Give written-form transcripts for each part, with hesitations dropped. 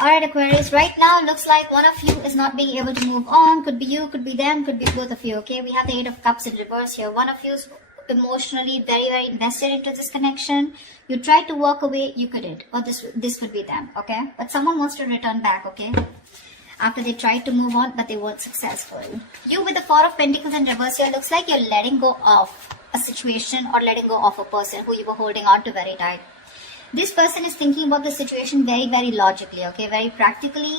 Alright, Aquarius, right now looks like one of you is not being able to move on. Could be you, could be them, could be both of you, okay? We have the Eight of Cups in reverse here. One of you is emotionally very invested into this connection. You tried to walk away, you couldn't. Or this could be them, okay? But someone wants to return back, okay? After they tried to move on, but they weren't successful. You with the Four of Pentacles in reverse here, looks like you're letting go of a situation or letting go of a person who you were holding on to very tight. This person is thinking about the situation very, very logically, okay? Very practically.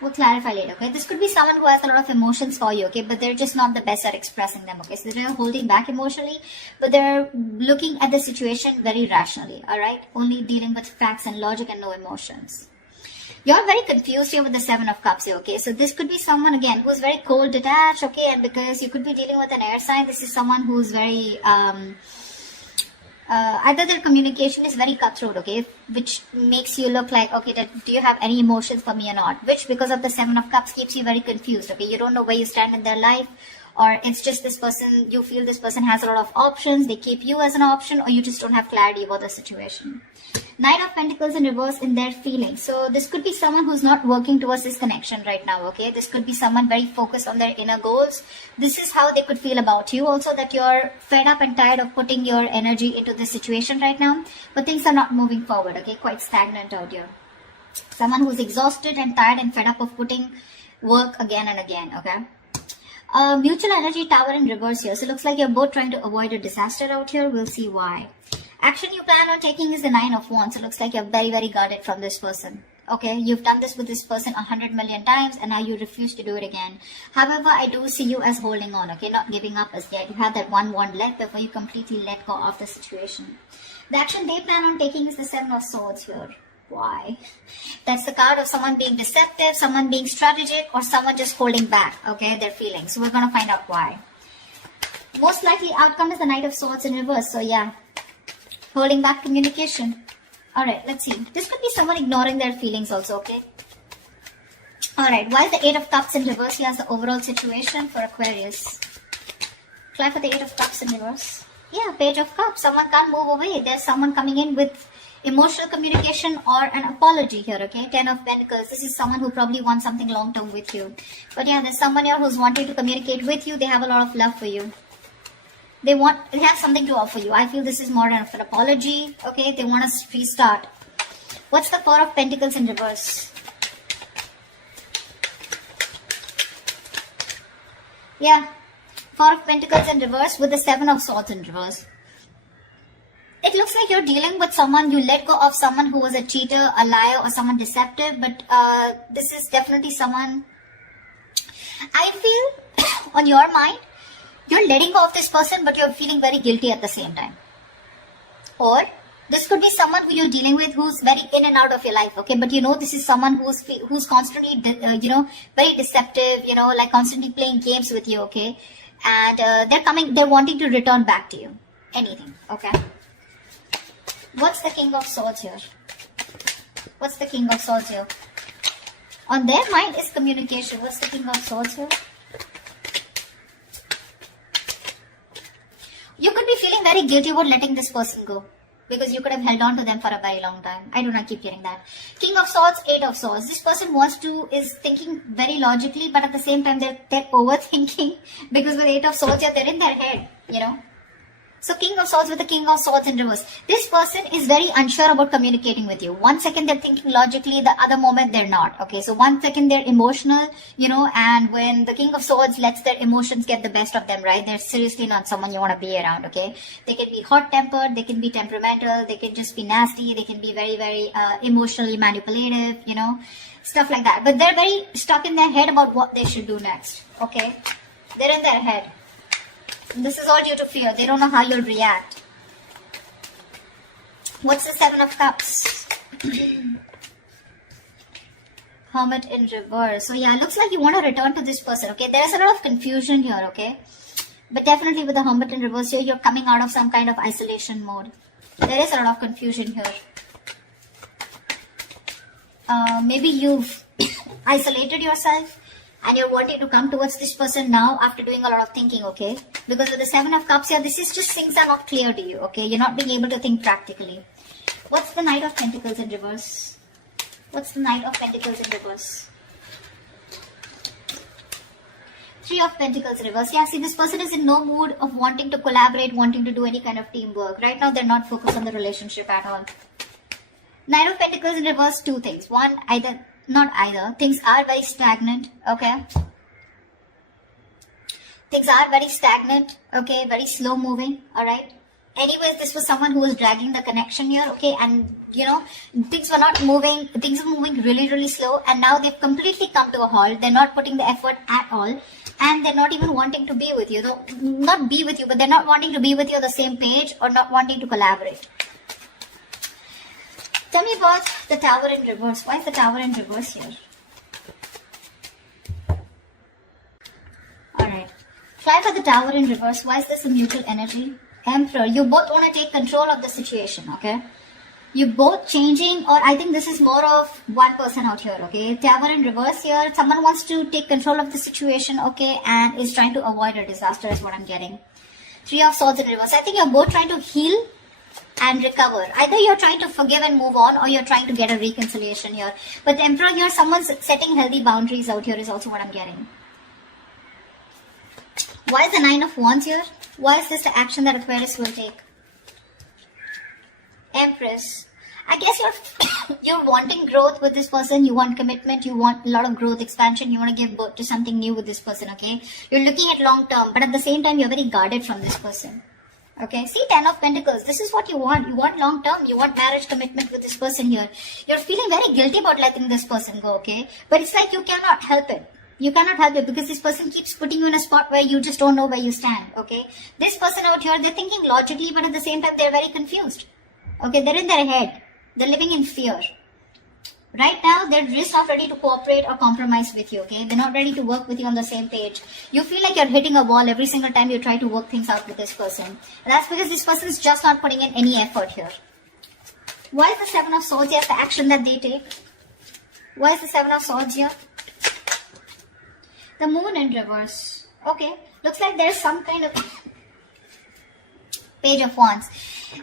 We'll clarify later, okay? This could be someone who has a lot of emotions for you, okay? But they're just not the best at expressing them, okay? So they're holding back emotionally, but they're looking at the situation very rationally, alright? Only dealing with facts and logic and no emotions. You're very confused here with the Seven of Cups here, okay? So this could be someone, again, who's very cold, detached, okay? And because you could be dealing with an air sign, this is someone who's very... either their communication is very cutthroat, okay, which makes you look like, okay, do you have any emotions for me or not, which because of the Seven of Cups keeps you very confused, okay, you don't know where you stand in their life, or it's just this person, you feel this person has a lot of options, they keep you as an option, or you just don't have clarity about the situation. Knight of Pentacles in reverse in their feelings. So this could be someone who's not working towards this connection right now, okay? This could be someone very focused on their inner goals. This is how they could feel about you also, that you're fed up and tired of putting your energy into this situation right now, but things are not moving forward, okay? Quite stagnant out here. Someone who's exhausted and tired and fed up of putting work again and again, okay? Mutual energy tower in reverse here. So it looks like you're both trying to avoid a disaster out here. We'll see why. Action you plan on taking is the Nine of Wands. So it looks like you're very, very guarded from this person. Okay, you've done this with this person 100 million times and now you refuse to do it again. However, I do see you as holding on, okay, not giving up as yet. You have that one wand left before you completely let go of the situation. The action they plan on taking is the Seven of Swords here. Why? That's the card of someone being deceptive, someone being strategic, or someone just holding back, okay, their feelings. So we're going to find out why. Most likely outcome is the Knight of Swords in reverse. So yeah, holding back communication. Alright, let's see. This could be someone ignoring their feelings also, okay? Alright, why is the Eight of Cups in reverse? Here's the overall situation for Aquarius. Try for the Eight of Cups in reverse. Yeah, Page of Cups. Someone can't move away. There's someone coming in with emotional communication or an apology here, okay? Ten of Pentacles. This is someone who probably wants something long-term with you. But yeah, there's someone here who's wanting to communicate with you. They have a lot of love for you. They have something to offer you. I feel this is more of an apology, okay? They want to restart. What's the Four of Pentacles in reverse? Yeah, Four of Pentacles in reverse with the Seven of Swords in reverse. It looks like you're dealing with someone, you let go of someone who was a cheater, a liar, or someone deceptive, but this is definitely someone, I feel, on your mind, you're letting go of this person, but you're feeling very guilty at the same time. Or, this could be someone who you're dealing with who's very in and out of your life, okay? But you know this is someone who's constantly, very deceptive, like constantly playing games with you, okay? And they're wanting to return back to you. Anything, okay? What's the King of Swords here? What's the King of Swords here? On their mind is communication. What's the King of Swords here? You could be feeling very guilty about letting this person go, because you could have held on to them for a very long time. I do not keep hearing that. King of Swords, Eight of Swords. This person is thinking very logically, but at the same time they're overthinking, because with Eight of Swords, yeah, they're in their head, So King of Swords with the King of Swords in reverse. This person is very unsure about communicating with you. One second they're thinking logically, the other moment they're not. Okay, so one second they're emotional, and when the King of Swords lets their emotions get the best of them, right? They're seriously not someone you want to be around, okay? They can be hot-tempered, they can be temperamental, they can just be nasty, they can be very, very emotionally manipulative, stuff like that. But they're very stuck in their head about what they should do next, okay? They're in their head. This is all due to fear. They don't know how you'll react. What's the Seven of Cups? Hermit in reverse. So yeah, looks like you want to return to this person, okay? There's a lot of confusion here, okay? But definitely with the Hermit in reverse here, you're coming out of some kind of isolation mode. There is a lot of confusion here. Maybe you've isolated yourself and you're wanting to come towards this person now after doing a lot of thinking, okay? Because with the Seven of Cups here, this is just things are not clear to you, okay? You're not being able to think practically. What's the Knight of Pentacles in reverse? What's the Knight of Pentacles in reverse? Three of Pentacles reverse. Yeah, see, this person is in no mood of wanting to collaborate, wanting to do any kind of teamwork. Right now, they're not focused on the relationship at all. Knight of Pentacles in reverse, two things. One, things are very stagnant, okay? Things are very stagnant, okay? Very slow moving, alright? Anyways, this was someone who was dragging the connection here, okay? And, you know, things were not moving. Things were moving really, really slow. And now they've completely come to a halt. They're not putting the effort at all. And they're not even wanting to be with you. Not be with you, but they're not wanting to be with you on the same page or not wanting to collaborate. Tell me about the Tower in reverse. Why is the Tower in reverse here? Alright. Try for the Tower in reverse. Why is this a mutual energy? Emperor. You both want to take control of the situation, okay? You both changing, or I think this is more of one person out here, okay? Tower in reverse here. Someone wants to take control of the situation, okay? And is trying to avoid a disaster is what I'm getting. Three of Swords in reverse. I think you're both trying to heal and recover. Either you're trying to forgive and move on, or you're trying to get a reconciliation here. But the Emperor here, someone's setting healthy boundaries out here is also what I'm getting. Why is the Nine of Wands here? Why is this the action that Aquarius will take? Empress. I guess you're wanting growth with this person. You want commitment. You want a lot of growth, expansion. You want to give birth to something new with this person, okay? You're looking at long term, but at the same time, you're very guarded from this person. Okay, see, 10 of Pentacles. This is what you want. You want long term. You want marriage commitment with this person here. You're feeling very guilty about letting this person go, okay? But it's like you cannot help it. You cannot help it because this person keeps putting you in a spot where you just don't know where you stand, okay? This person out here, they're thinking logically, but at the same time, they're very confused. Okay, they're in their head. They're living in fear. Right now, they're just not ready to cooperate or compromise with you, okay? They're not ready to work with you on the same page. You feel like you're hitting a wall every single time you try to work things out with this person. And that's because this person is just not putting in any effort here. Why is the Seven of Swords here? The action that they take. Why is the Seven of Swords here? The Moon in reverse. Okay, looks like there's some kind of Page of Wands.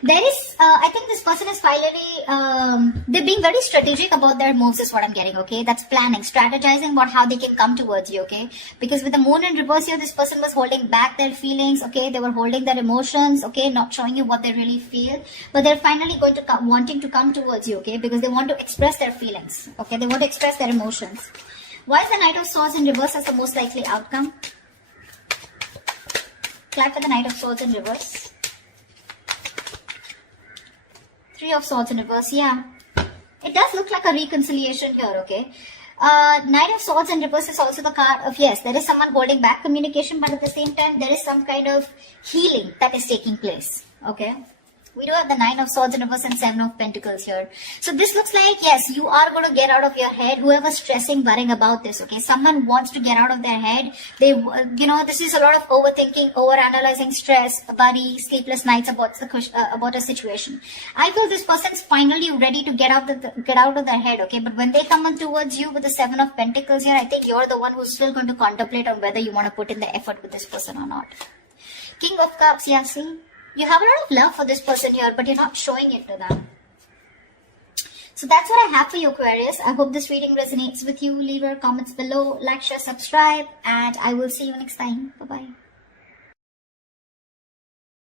There is, I think this person is finally, they're being very strategic about their moves is what I'm getting, okay? That's planning, strategizing about how they can come towards you, okay? Because with the Moon in reverse here, this person was holding back their feelings, okay? They were holding their emotions, okay? Not showing you what they really feel. But they're finally going to come, wanting to come towards you, okay? Because they want to express their feelings, okay? They want to express their emotions. Why is the Knight of Swords in reverse as the most likely outcome? Clap for the Knight of Swords in reverse. Three of Swords in reverse, yeah. It does look like a reconciliation here, okay? Knight of Swords in reverse is also the card of, yes, there is someone holding back communication, but at the same time, there is some kind of healing that is taking place, okay? We do have the Nine of Swords in reverse and Seven of Pentacles here. So this looks like, yes, you are going to get out of your head. Whoever's stressing, worrying about this, okay? Someone wants to get out of their head. They, you know, this is a lot of overthinking, overanalyzing, stress, worry, sleepless nights about a situation. I feel this person's finally ready to get out of their head, okay? But when they come on towards you with the Seven of Pentacles here, I think you're the one who's still going to contemplate on whether you want to put in the effort with this person or not. King of Cups, yeah, see? You have a lot of love for this person here, but you're not showing it to them. So that's what I have for you, Aquarius. I hope this reading resonates with you. Leave your comments below, like, share, subscribe, and I will see you next time. Bye-bye.